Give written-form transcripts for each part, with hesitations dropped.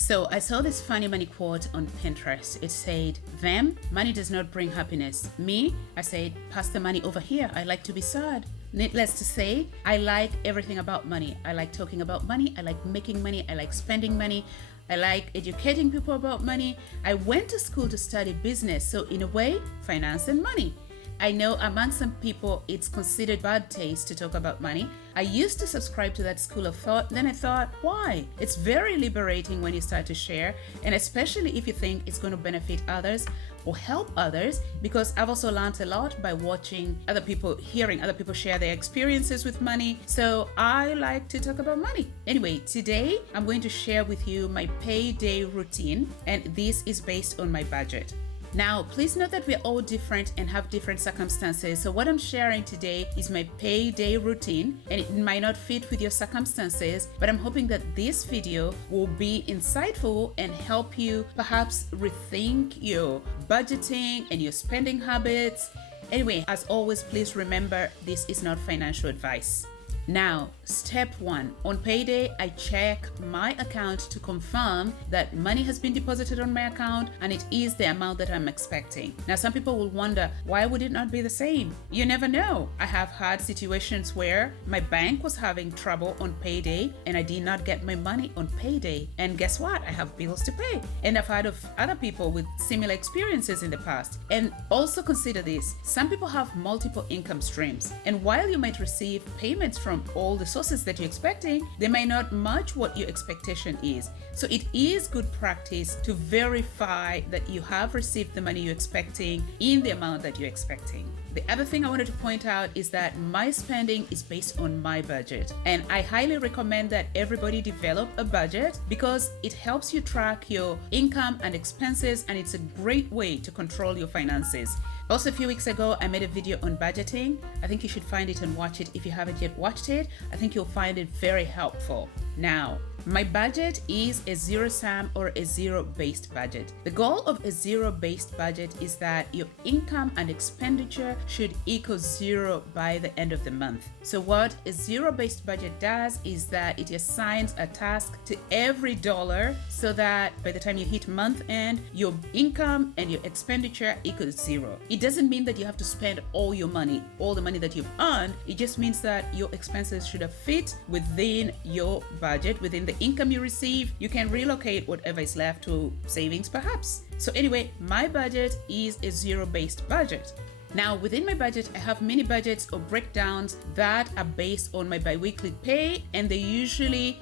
So I saw this funny money quote on Pinterest. It said, "Them, money does not bring happiness. Me, I said, pass the money over here. I like to be sad." Needless to say, I like everything about money. I like talking about money. I like making money. I like spending money. I like educating people about money. I went to school to study business. So in a way, finance and money. I know among some people it's considered bad taste to talk about money. I used to subscribe to that school of thought. Then I thought, why? It's very liberating when you start to share, and especially if you think it's going to benefit others or help others, because I've also learned a lot by watching other people, hearing other people share their experiences with money. So I like to talk about money. Anyway, today I'm going to share with you my payday routine, and this is based on my budget. Now, please note that we're all different and have different circumstances. So what I'm sharing today is my payday routine, and it might not fit with your circumstances, but I'm hoping that this video will be insightful and help you perhaps rethink your budgeting and your spending habits. Anyway, as always, please remember this is not financial advice. Now, step 1. On payday, I check my account to confirm that money has been deposited on my account and it is the amount that I'm expecting. Now, some people will wonder, why would it not be the same? You never know. I have had situations where my bank was having trouble on payday and I did not get my money on payday. And guess what? I have bills to pay. And I've heard of other people with similar experiences in the past. And also consider this. Some people have multiple income streams. And while you might receive payments from all the sources that you're expecting, they might not match what your expectation is. So it is good practice to verify that you have received the money you're expecting in the amount that you're expecting. The other thing I wanted to point out is that my spending is based on my budget, and I highly recommend that everybody develop a budget because it helps you track your income and expenses, and it's a great way to control your finances. Also, a few weeks ago, I made a video on budgeting. I think you should find it and watch it if you haven't yet watched it. I think you'll find it very helpful. Now, my budget is a zero-sum or a zero-based budget. The goal of a zero-based budget is that your income and expenditure should equal zero by the end of the month. So what a zero-based budget does is that it assigns a task to every dollar so that by the time you hit month end, your income and your expenditure equals zero. It doesn't mean that you have to spend all your money, all the money that you've earned. It just means that your expenses should have fit within your budget, within the income you receive. You can relocate whatever is left to savings perhaps. So anyway, my budget is a zero-based budget. Now, within my budget, I have mini budgets or breakdowns that are based on my biweekly pay, and I usually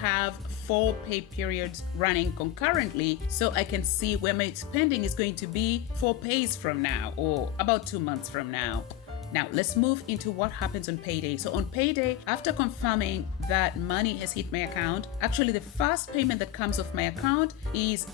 have 4 pay periods running concurrently, so I can see where my spending is going to be 4 pays from now or about 2 months from now. Now, let's move into what happens on payday. So on payday, after confirming that money has hit my account, actually the first payment that comes off my account is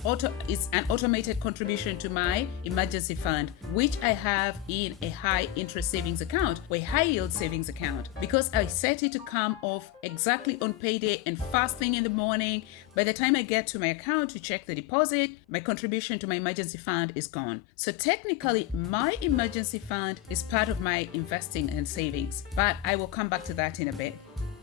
an automated contribution to my emergency fund, which I have in a high interest savings account or a high yield savings account. Because I set it to come off exactly on payday and first thing in the morning, by the time I get to my account to check the deposit, my contribution to my emergency fund is gone. So technically, my emergency fund is part of my investing and savings, but I will come back to that in a bit.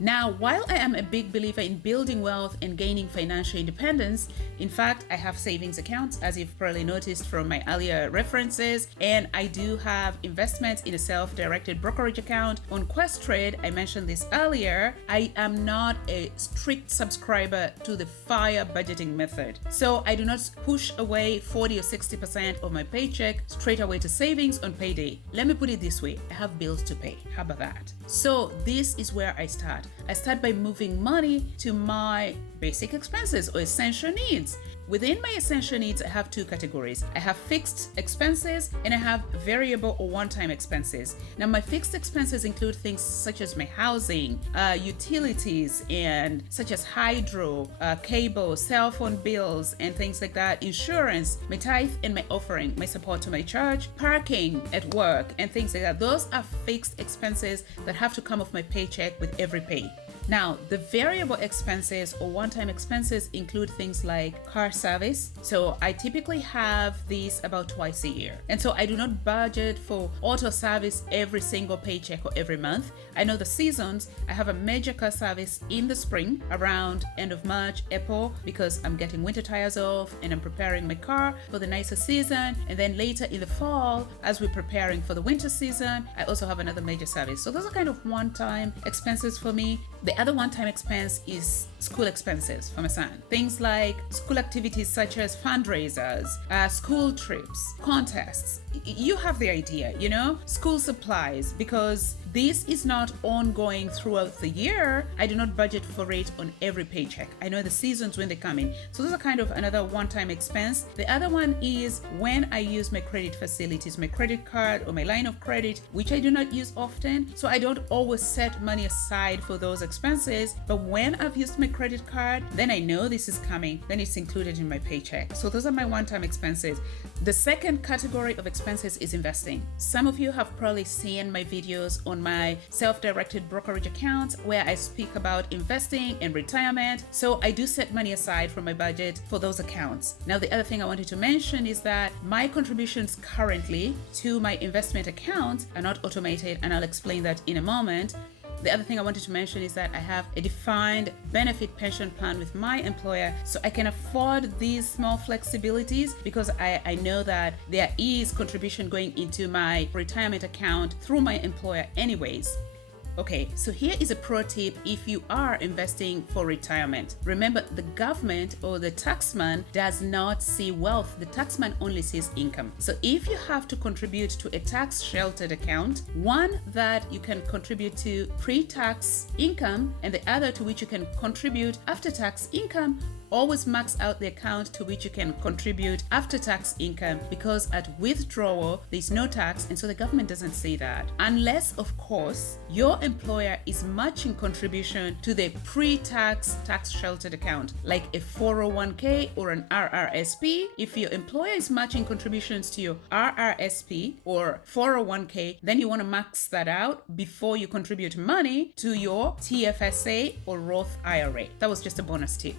Now, while I am a big believer in building wealth and gaining financial independence, in fact, I have savings accounts, as you've probably noticed from my earlier references, and I do have investments in a self-directed brokerage account on Questrade. I mentioned this earlier. I am not a strict subscriber to the FIRE budgeting method, so I do not push away 40 or 60% of my paycheck straight away to savings on payday. Let me put it this way, I have bills to pay. How about that? So this is where I start. I start by moving money to my basic expenses or essential needs. Within my essential needs, I have 2 categories. I have fixed expenses and I have variable or one-time expenses. Now, my fixed expenses include things such as my housing, utilities, and such as hydro, cable, cell phone bills, and things like that, insurance, my tithe and my offering, my support to my church, parking at work, and things like that. Those are fixed expenses that have to come off my paycheck with every pay. Now, the variable expenses or one-time expenses include things like car service. So I typically have these about twice a year. And so I do not budget for auto service every single paycheck or every month. I know the seasons. I have a major car service in the spring around end of March, April, because I'm getting winter tires off and I'm preparing my car for the nicer season. And then later in the fall, as we're preparing for the winter season, I also have another major service. So those are kind of one-time expenses for me. The other one-time expense is school expenses for my son. Things like school activities such as fundraisers, school trips, contests. You have the idea, school supplies, because this is not ongoing throughout the year. I do not budget for it on every paycheck. I know the seasons when they come in. So those are kind of another one-time expense. The other one is when I use my credit facilities, my credit card or my line of credit, which I do not use often. So I don't always set money aside for those expenses. But when I've used my credit card, then I know this is coming. Then it's included in my paycheck. So those are my one-time expenses. The second category of expenses is investing. Some of you have probably seen my videos on my self-directed brokerage account where I speak about investing and retirement. So I do set money aside from my budget for those accounts. Now, the other thing I wanted to mention is that my contributions currently to my investment account are not automated, and I'll explain that in a moment. The other thing I wanted to mention is that I have a defined benefit pension plan with my employer, so I can afford these small flexibilities because I know that there is contribution going into my retirement account through my employer anyways. Okay, so here is a pro tip if you are investing for retirement. Remember, the government or the taxman does not see wealth. The taxman only sees income. So if you have to contribute to a tax sheltered account, one that you can contribute to pre-tax income and the other to which you can contribute after tax income, always max out the account to which you can contribute after tax income, because at withdrawal there's no tax, and so the government doesn't see that unless, of course, your employer is matching contribution to the pre-tax tax sheltered account, like a 401k or an RRSP. If your employer is matching contributions to your RRSP or 401k, then you want to max that out before you contribute money to your TFSA or Roth IRA. That was just a bonus tip.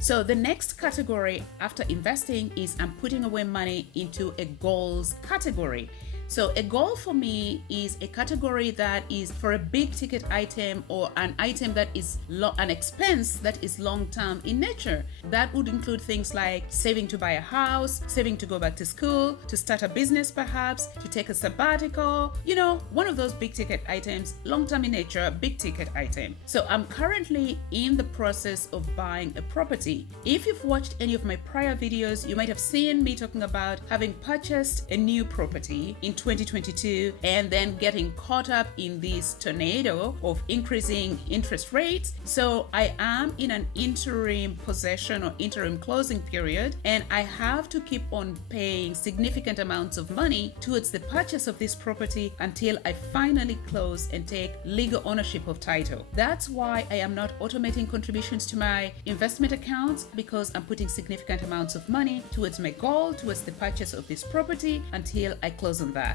So the next category after investing is I'm putting away money into a goals category. So a goal for me is a category that is for a big ticket item or an item that is an expense that is long-term in nature. That would include things like saving to buy a house, saving to go back to school, to start a business perhaps, to take a sabbatical, one of those big ticket items, long-term in nature, big ticket item. So I'm currently in the process of buying a property. If you've watched any of my prior videos, you might have seen me talking about having purchased a new property in 2022 and then getting caught up in this tornado of increasing interest rates. So I am in an interim possession or interim closing period, and I have to keep on paying significant amounts of money towards the purchase of this property until I finally close and take legal ownership of title. That's why I am not automating contributions to my investment accounts, because I'm putting significant amounts of money towards my goal, towards the purchase of this property until I close on that.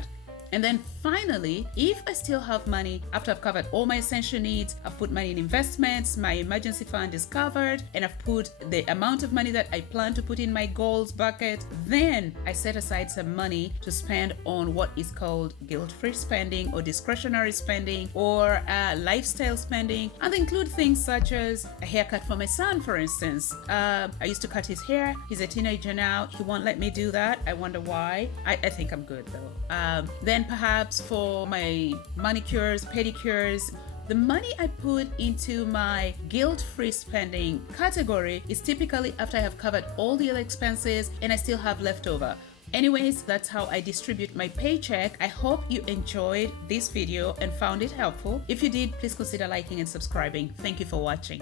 And then finally, if I still have money after I've covered all my essential needs, I've put money in investments, my emergency fund is covered, and I've put the amount of money that I plan to put in my goals bucket, then I set aside some money to spend on what is called guilt-free spending or discretionary spending or lifestyle spending. And they include things such as a haircut for my son, for instance. I used to cut his hair. He's a teenager now. He won't let me do that. I wonder why. I think I'm good though. Then perhaps for my manicures, pedicures, the money I put into my guilt-free spending category is typically after I have covered all the other expenses and I still have leftover. Anyways, that's how I distribute my paycheck. I hope you enjoyed this video and found it helpful. If you did, please consider liking and subscribing. Thank you for watching.